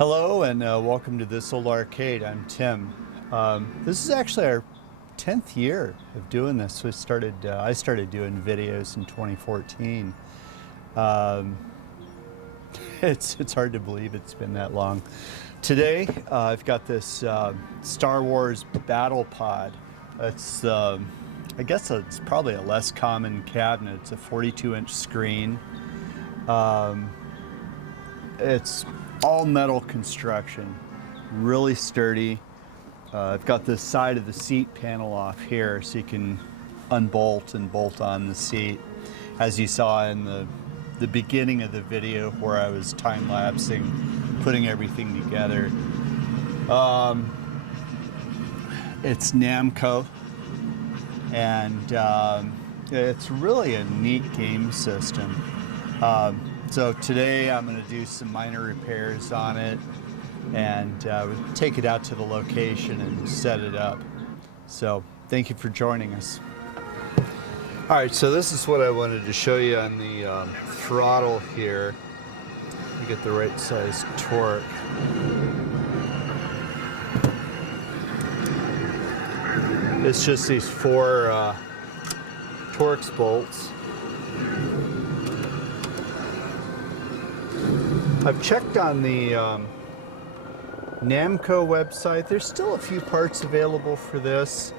Hello and welcome to This Old Arcade. I'm Tim. This is actually our 10th year of doing this. I started doing videos in 2014. It's hard to believe it's been that long. Today I've got this Star Wars Battlepod. It's I guess it's probably a less common cabinet. It's a 42-inch screen. It's all metal construction, really sturdy. I've got the side of the seat panel off here so you can unbolt and bolt on the seat, as you saw in the beginning of the video where I was time-lapsing, putting everything together. It's Namco, and it's really a neat game system. So today I'm going to do some minor repairs on it and take it out to the location and set it up. So thank you for joining us. All right, so this is what I wanted to show you on the throttle here. You get the right size torque. It's just these four Torx bolts. I've checked on the Namco website. There's still a few parts available for this,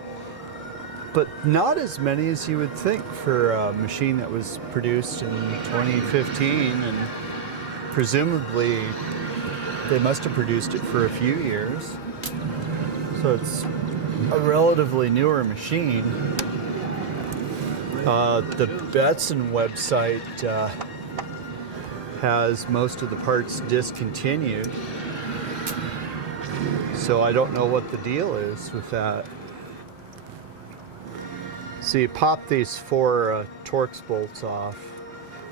but not as many as you would think for a machine that was produced in 2015, and presumably they must have produced it for a few years. So it's a relatively newer machine. The Betson website has most of the parts discontinued, so I don't know what the deal is with that. So you pop these four Torx bolts off.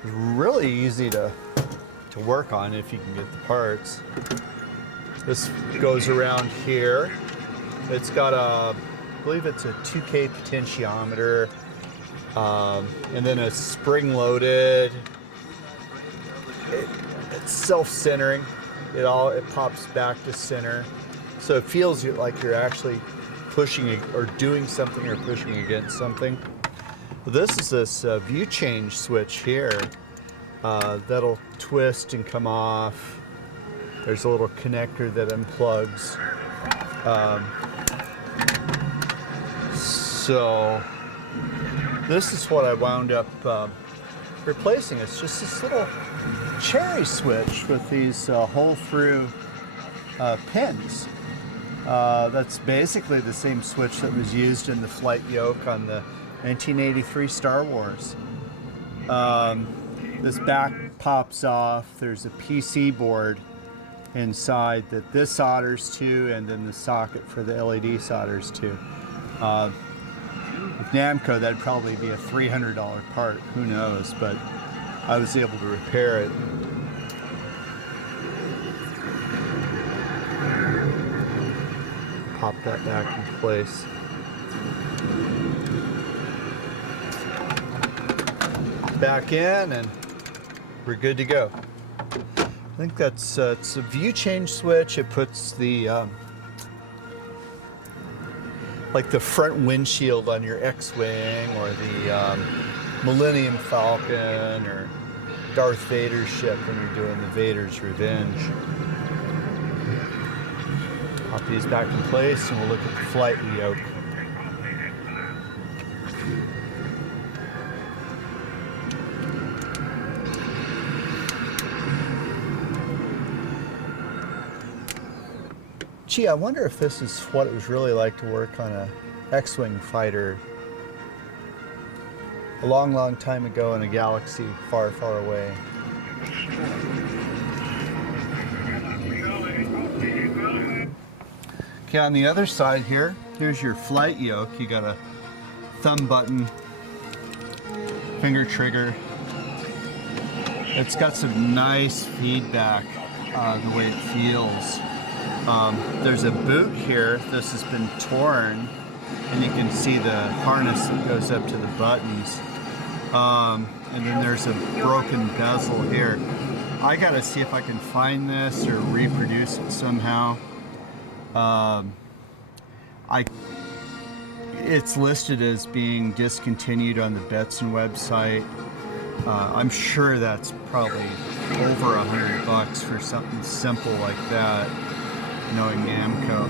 It's really easy to work on if you can get the parts. This goes around here. It's got I believe it's a 2K potentiometer, and then a spring-loaded. It's self-centering. It pops back to center, so it feels like you're actually pushing or doing something or pushing against something. This is this view change switch here that'll twist and come off. There's a little connector that unplugs. So this is what I wound up replacing. It's just this little cherry switch with these hole-through pins. That's basically the same switch that was used in the flight yoke on the 1983 Star Wars. This back pops off. There's a PC board inside that this solders to, and then the socket for the LED solders to. With Namco, that'd probably be a $300 part, who knows, but I was able to repair it. Pop that back into place. Back in, and we're good to go. I think that's it's a view change switch. It puts the like the front windshield on your X-Wing or the Millennium Falcon or Darth Vader's ship when you're doing the Vader's Revenge. Pop these back in place and we'll look at the flight yoke. Gee, I wonder if this is what it was really like to work on a X-Wing fighter a long, long time ago in a galaxy far, far away. Okay, on the other side here, here's your flight yoke. You got a thumb button, finger trigger. It's got some nice feedback, the way it feels. There's a boot here. This has been torn, and you can see the harness that goes up to the buttons. And then there's a broken bezel here. I gotta see if I can find this or reproduce it somehow. It's listed as being discontinued on the Betson website. I'm sure that's probably over $100 for something simple like that, knowing Namco.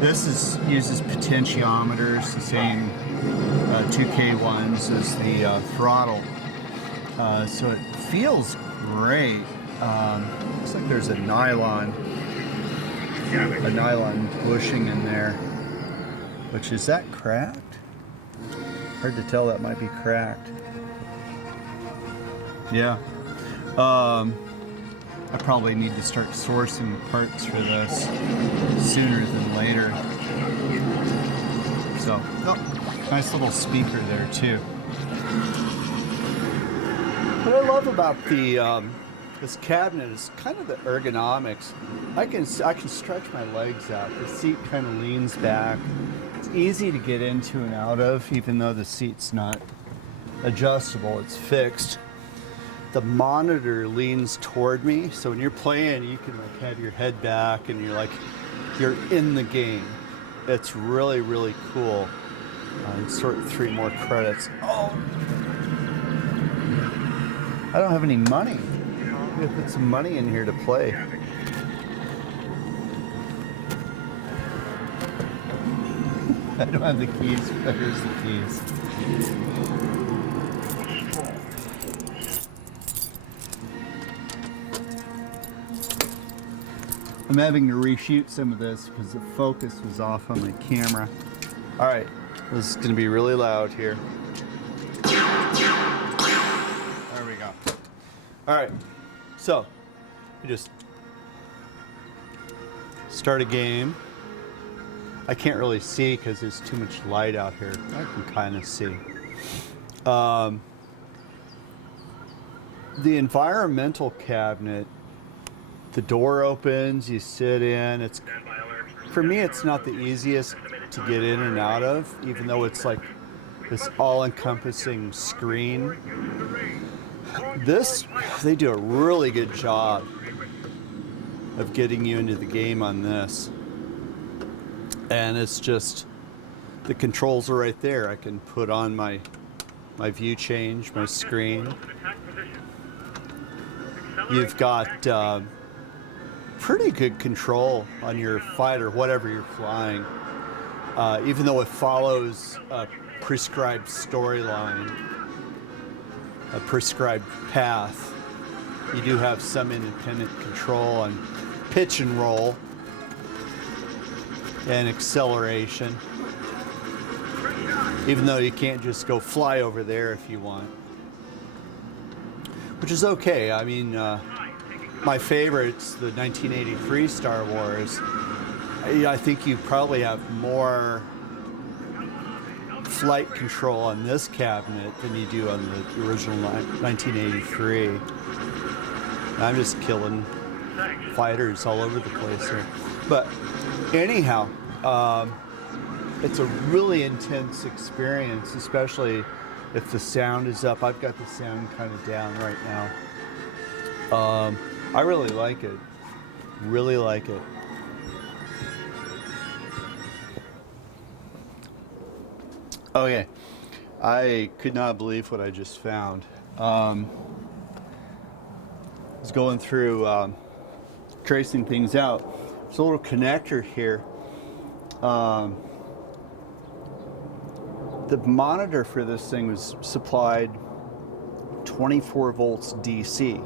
This uses potentiometers, the same 2K ones as the Throttle. So it feels great. Looks like there's a nylon bushing in there. Which, is that cracked? Hard to tell, that might be cracked. Yeah. I probably need to start sourcing parts for this sooner than later. So, oh, nice little speaker there too. What I love about the this cabinet is kind of the ergonomics. I can stretch my legs out. The seat kind of leans back. It's easy to get into and out of, even though the seat's not adjustable, it's fixed. The monitor leans toward me, so when you're playing, you can like have your head back and you're in the game. It's really, really cool. Sort 3 more credits. Oh, I don't have any money. I'm gonna put some money in here to play. I don't have the keys, but here's the keys. I'm having to reshoot some of this because the focus was off on my camera. All right, this is gonna be really loud here. There we go. All right, so we just start a game. I can't really see because there's too much light out here. I can kind of see. The environmental cabinet, the door opens, you sit in. For me, it's not the easiest to get in and out of, even though it's like this all-encompassing screen. They do a really good job of getting you into the game on this. And it's just, the controls are right there. I can put on my view change, my screen. You've got pretty good control on your fighter, whatever you're flying. Even though it follows a prescribed storyline, a prescribed path, you do have some independent control on pitch and roll and acceleration, even though you can't just go fly over there if you want, which is okay. I mean, my favorite's the 1983 Star Wars. I think you probably have more flight control on this cabinet than you do on the original 1983. I'm just killing fighters all over the place here. But anyhow, it's a really intense experience, especially if the sound is up. I've got the sound kind of down right now. I really like it. Really like it. Okay, I could not believe what I just found. I was going through tracing things out. There's a little connector here. The monitor for this thing was supplied 24 volts DC.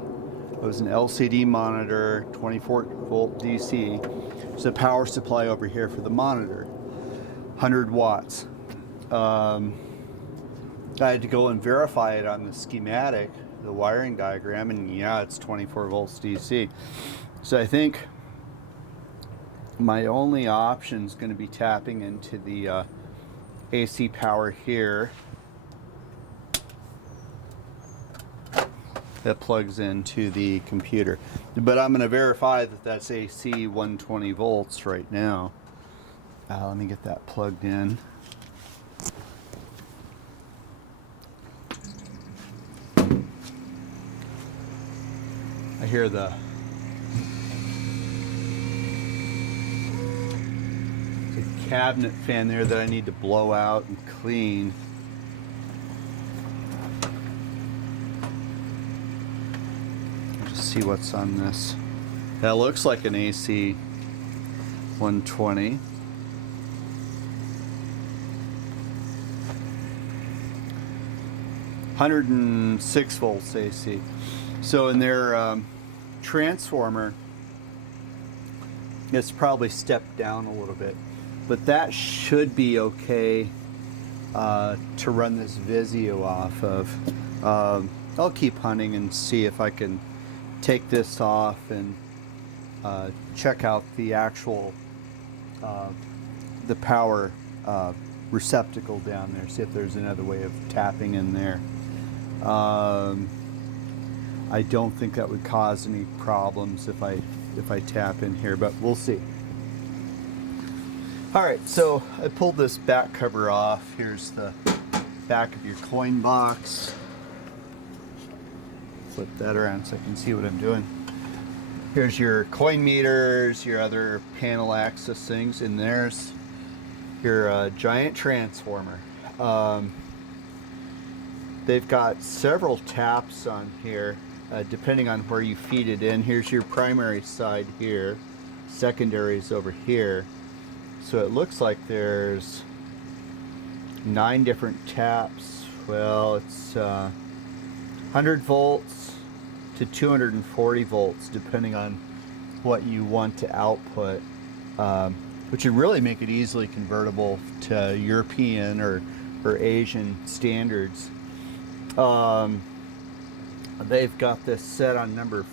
It was an LCD monitor, 24 volt DC. There's a power supply over here for the monitor, 100 watts. I had to go and verify it on the schematic, the wiring diagram, and yeah, it's 24 volts DC. So I think my only option is going to be tapping into the AC power here that plugs into the computer. But I'm going to verify that that's AC 120 volts right now. Let me get that plugged in. hear the cabinet fan there that I need to blow out and clean. Just see what's on this. That looks like an AC 120. 106 volts AC. So in their transformer, it's probably stepped down a little bit, but that should be okay to run this Vizio off of. I'll keep hunting and see if I can take this off and check out the actual the power receptacle down there, see if there's another way of tapping in there. I don't think that would cause any problems if I tap in here, but we'll see. Alright, so I pulled this back cover off. Here's the back of your coin box. Flip that around so I can see what I'm doing. Here's your coin meters, your other panel access things, and there's your giant transformer. They've got several taps on here, depending on where you feed it in. Here's your primary side here, secondary is over here. So it looks like there's 9 different taps. Well, it's 100 volts to 240 volts, depending on what you want to output, which would really make it easily convertible to European or Asian standards. They've got this set on number 5.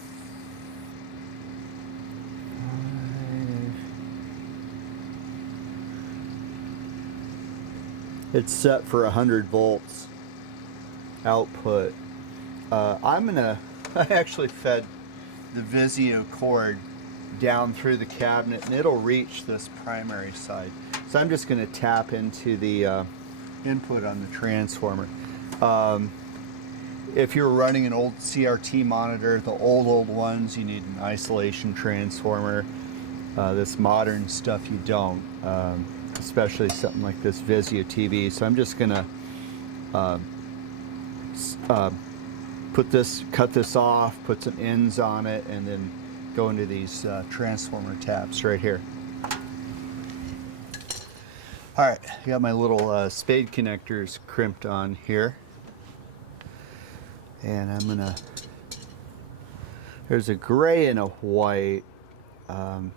It's set for 100 volts output. I actually fed the Vizio cord down through the cabinet and it'll reach this primary side. So I'm just going to tap into the input on the transformer. If you're running an old CRT monitor, the old ones, you need an isolation transformer. This modern stuff you don't, especially something like this Vizio TV. So I'm just gonna cut this off, put some ends on it, and then go into these transformer taps right here. All right, I got my little spade connectors crimped on here. And I'm gonna, there's a gray and a white. I'm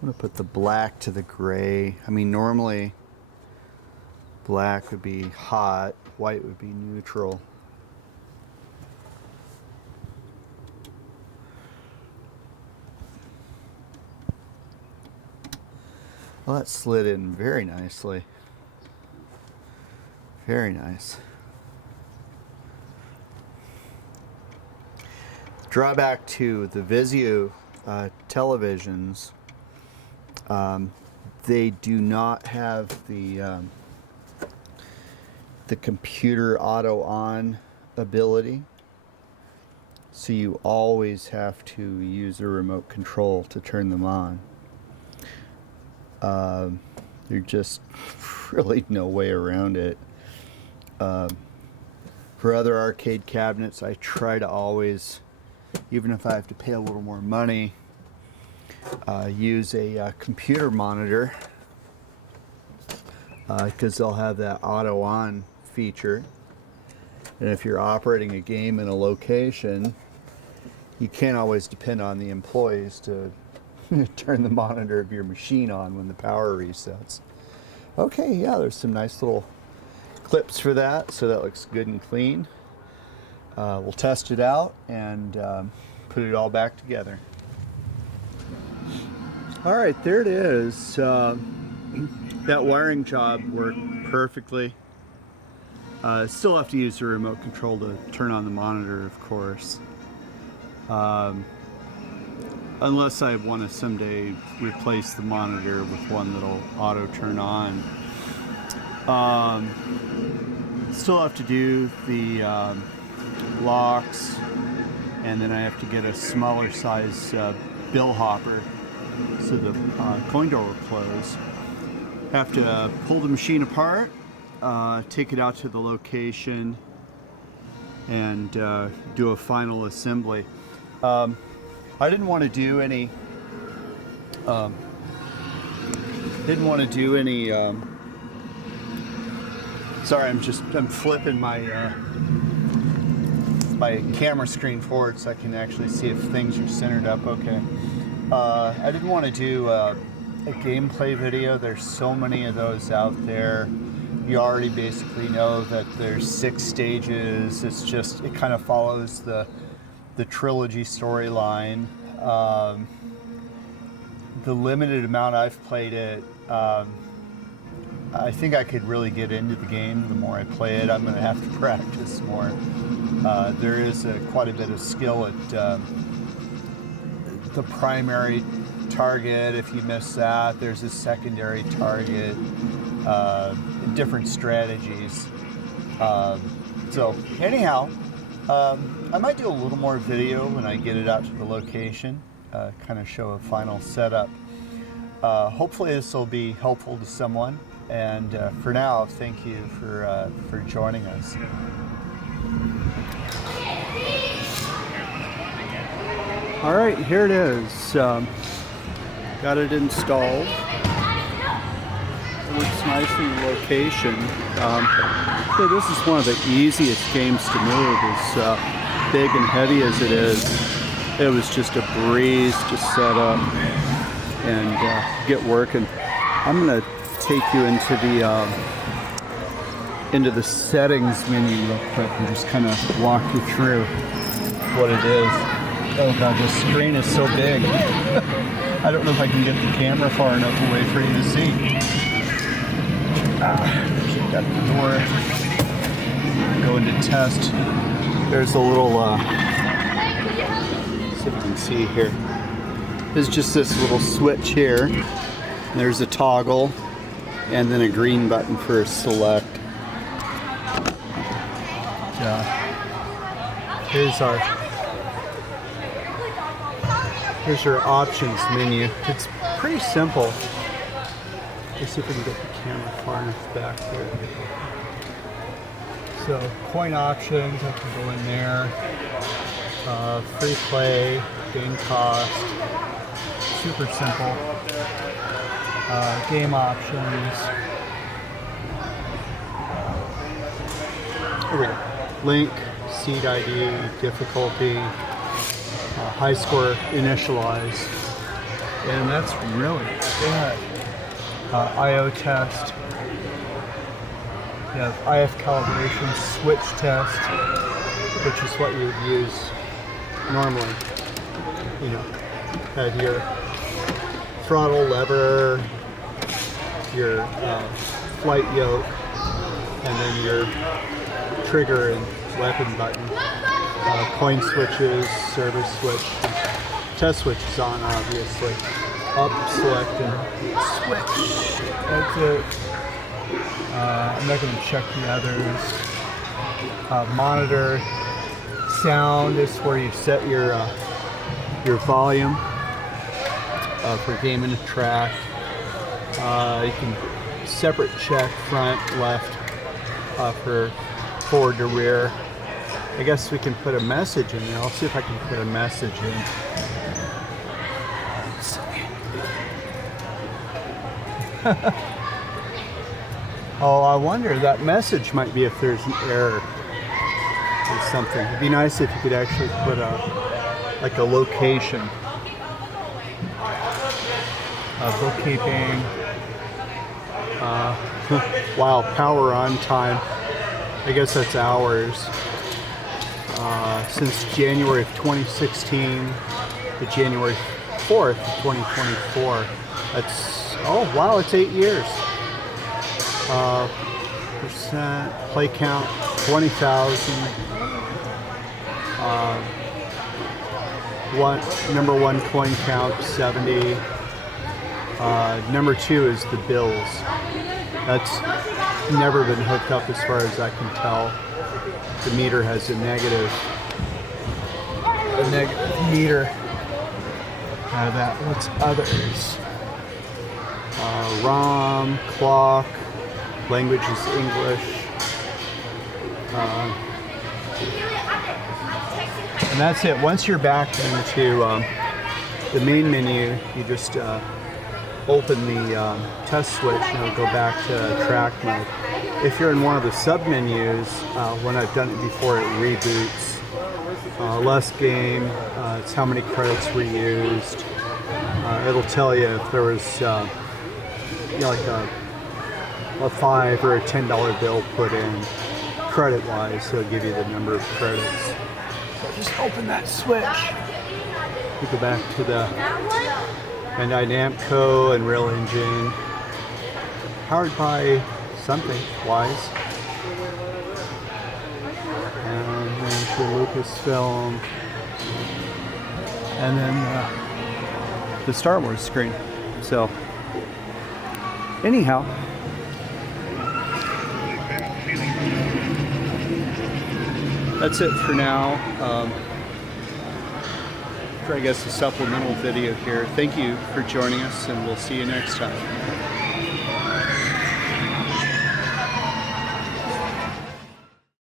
gonna put the black to the gray. I mean, normally black would be hot, white would be neutral. Well, that slid in very nicely. Very nice. Drawback to the Vizio televisions, they do not have the computer auto on ability, so you always have to use a remote control to turn them on. There's just really no way around it. For other arcade cabinets, I try to always, even if I have to pay a little more money, use a computer monitor, because they'll have that auto on feature. And if you're operating a game in a location, you can't always depend on the employees to turn the monitor of your machine on when the power resets. Okay, yeah, there's some nice little clips for that, so that looks good and clean. We'll test it out and put it all back together. All right, there it is. That wiring job worked perfectly. Still have to use the remote control to turn on the monitor, of course. Unless I want to someday replace the monitor with one that'll auto turn on. Still have to do the locks, and then I have to get a smaller size bill hopper so the coin door will close. Have to pull the machine apart, take it out to the location, and do a final assembly. I didn't want to do any sorry, I'm flipping my my camera screen forward so I can actually see if things are centered up okay. I didn't want to do a gameplay video. There's so many of those out there. You already basically know that there's 6 stages. It's just, it kind of follows the trilogy storyline. The limited amount I've played it, I think I could really get into the game the more I play it. I'm going to have to practice more. There is quite a bit of skill at the primary target. If you miss that, there's a secondary target, different strategies. So anyhow, I might do a little more video when I get it out to the location, kind of show a final setup. Hopefully this will be helpful to someone, and for now, thank you for joining us. All right, here it is. Got it installed. It looks nice in the location. So this is one of the easiest games to move. As big and heavy as it is, it was just a breeze to set up and get working. I'm going to take you into the settings menu real quick and just kind of walk you through what it is. Oh god, the screen is so big. I don't know if I can get the camera far enough away for you to see. Got the door. Go into test. There's a little, see if you can see here. There's just this little switch here. There's a toggle, and then a green button for a select. Here's our options menu. It's pretty simple. Let's see if we can get the camera far enough back there. So coin options, I can go in there. Free play, game cost, super simple. Game options. Here we go. Link, seed ID, difficulty, high score initialize, and that's really it. IO test. You have IF calibration, switch test, which is what you would use normally. You know, have your throttle lever, your flight yoke, and then your trigger and weapon button. Coin switches, service switch, test switch is on obviously. Up, select, and switch. That's it. I'm not going to check the others. Monitor, sound is where you set your volume for game and track. You can separate check front, left for forward to rear. I guess we can put a message in there. I'll see if I can put a message in. Oh, I wonder, that message might be if there's an error or something. It'd be nice if you could actually put like a location. Bookkeeping. Wow, power on time. I guess that's hours. Since January of 2016 to January 4th, 2024. That's, oh wow, it's 8 years. Percent, play count, 20,000. Number one coin count, 70. Number 2 is the bills. That's never been hooked up as far as I can tell. The meter has a negative. the negative meter out of that. What's others? ROM, clock, language is English. And that's it. Once you're back into the main menu, you just open the test switch and it'll go back to track mode. If you're in one of the sub-menus, when I've done it before, it reboots. Less game, it's how many credits were used. It'll tell you if there was like a $5 or a $10 bill put in credit-wise, so it'll give you the number of credits. So just open that switch. We go back to the Bandai Namco and Real Engine, powered by something, Wise. And then to Lucasfilm. And then the Star Wars screen. So, anyhow. That's it for now. For I guess a supplemental video here. Thank you for joining us, and we'll see you next time.